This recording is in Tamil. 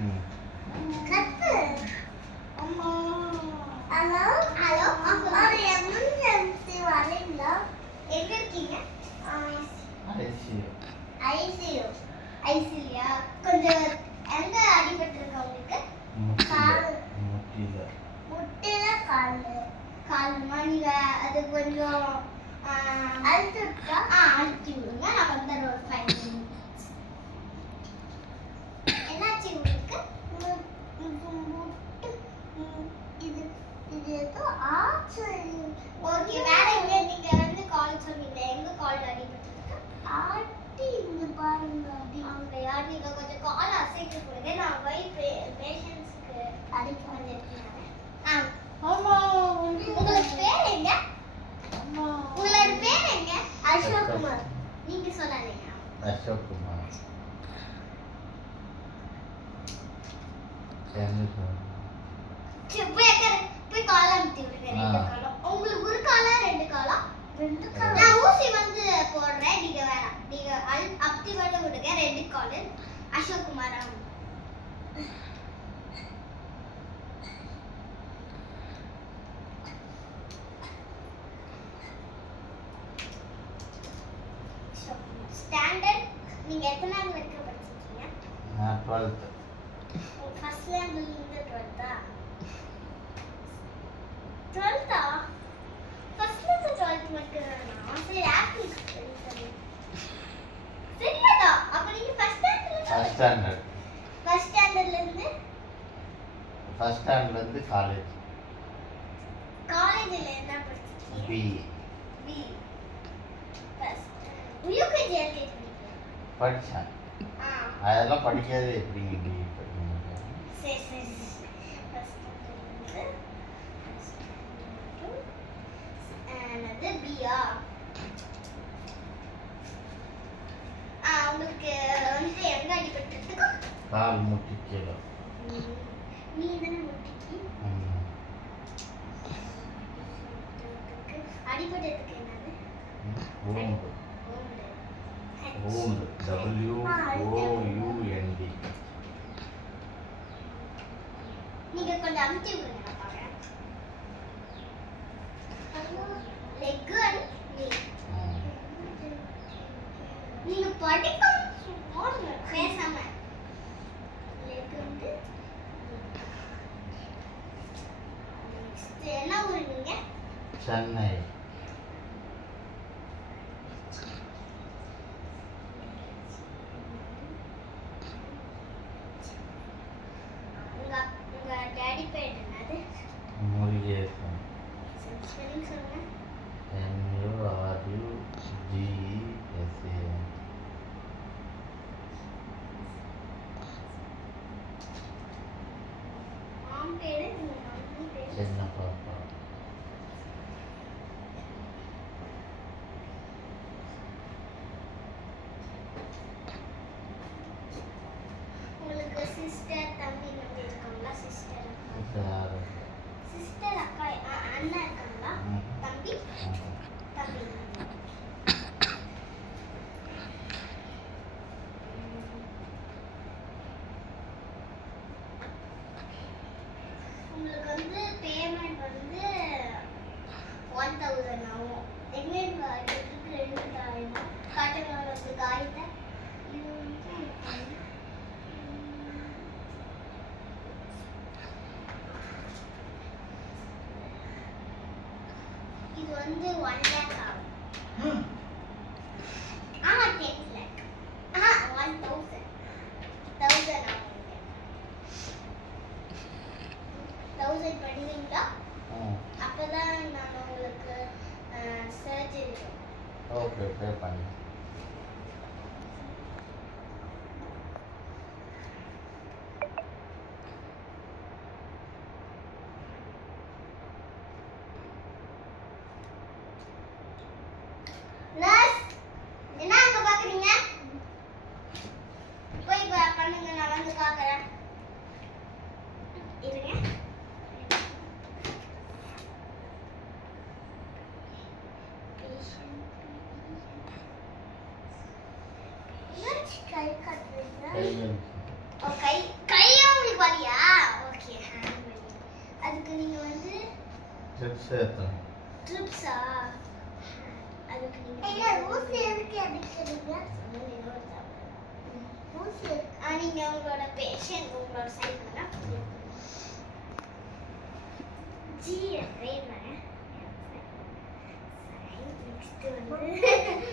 கத்து அம்மா. ஹலோ ஹலோ ஒரு எமர்ஜென்சி வரீங்களா? எங்க இருக்கீங்க? ஐசியூ. ஐசியூயா? கொஞ்சம் எங்க அடிபட்டிருக்கு உங்களுக்கு? முட்டில காலுமா? நீங்க அது கொஞ்சம் அழுத்திட்டா அழுத்தி விடுங்க. நான் வந்துடுறேன் ஒரு 5 minutes. என்னாச்சு உங்களுக்கு? முட்டு இது இது ஏதோ ஆச்சு. ஓகே, வேற எங்க நீங்க வந்து கால் சொன்னீங்க, எங்க கால் அடிபட்டிருக்கு? ஆட்டி இங்க பாருங்க. அங்க யார்? நீங்க கொஞ்சம் கால் அசைக்க கொடுங்க. நான் போய் பேஷண்ட்ஸ்க்கு அடிக்க வந்திருக்கேன். ஆமா. உங்களுக்கு பேர் என்ன? உங்களோட பேர் என்ன? அசோக் குமார். நீங்க சொல்லாதீங்க. அசோக் குமார். போய் கால் அமுத்தி விடுங்க. 2 காலம். உங்களுக்கு ஒரு காலா 2 காலா? 2 காலா. நான் ஊசி வந்து போடுறேன். நீங்க வேணாம். நீங்க அமுத்தி விடுங்க 2 கால். அசோக் குமார். ஸ்டாண்டர்ட் நீங்க எத்தனாவது வரைக்கும் படிச்சிருக்கீங்க? நான் 12th. ஃபர்ஸ்ட் ஸ்டாண்டர்ட்ல இருந்து 12th-ஆ? 12th-ஆ? ஃபர்ஸ்ட்ல இருந்து 12th மட்டும்தானா? சரி, ஆப்பிள் சரி. சரியாடா. அப்ப நீங்க ஃபர்ஸ்ட் ஸ்டாண்டர்ட்ல ஃபர்ஸ்ட் ஸ்டாண்டர்ட்ல இருந்து காலேஜ். காலேஜ்ல என்ன படிச்சீங்க? பி. யூகேஜி எல்கேஜி படிச்சேன். அதெல்லாம் படிக்காது எப்படிங்க பி படிக்க? சரி. அது பியா? உங்களுக்கு வந்து எங்க அடிபட்டிருக்கு? கால் முட்டிக்கல. நீ தானே முட்டிக்கி? அடிபட்டதுக்கு என்னது? wound. WOUND. நீங்க கொஞ்சம் அமுத்தி விடுங்க. நான் பாக்குறேன். லெக் அண்ட் நீ. நீங்க படிக்கணும் போடுங்க பேசாம. லெக் வந்து என்ன ஊரு நீங்க? சென்னை. உங்க டாடி பேர் என்னது? முருகேசன். ஸ்பெல்லிங் சொல்லுங்க. MURUGESAN. மாம் பேரு உங்க மம்மி பேரு? சின்ன பாப்பா. உங்களுக்கு சிஸ்டர் தம்பி வந்து இருக்காங்களா? சிஸ்டர் அக்கா அண்ணா இருக்காங்களா? தம்பி உங்களுக்கு வந்து பேமெண்ட் வந்து 1000 ஆகும். எங்க அடிக்கிறதுக்கு 2000 காட்டுங்க. உங்களுக்கு காயத்தை இது வந்து 1 lakh ஆகும். 10 lakh. 1000 ஆகும். 1000 பண்ணுவீங்களா? அப்பதான் நான் உங்களுக்கு சர்ஜரி. ஓகே, பே பண்ணு. நர்ஸ் என்ன அங்க பாக்குறீங்க? போய் பண்ணுங்க. நான் வந்து பாக்குறேன். இருங்க. ட்ரிப்ஸ் ஏற்றணும். ட்ரிப்ஸா அதுக்கு நீங்க ஊசி எதுக்கு எடுக்கிறீங்க ஊசி நீங்க உங்களோட பேஷண்ட் உங்களோட சைன் பண்ணுங்க ஜி ட்ரெயின் பண்ணேன் சைன் நெக்ஸ்ட் வந்து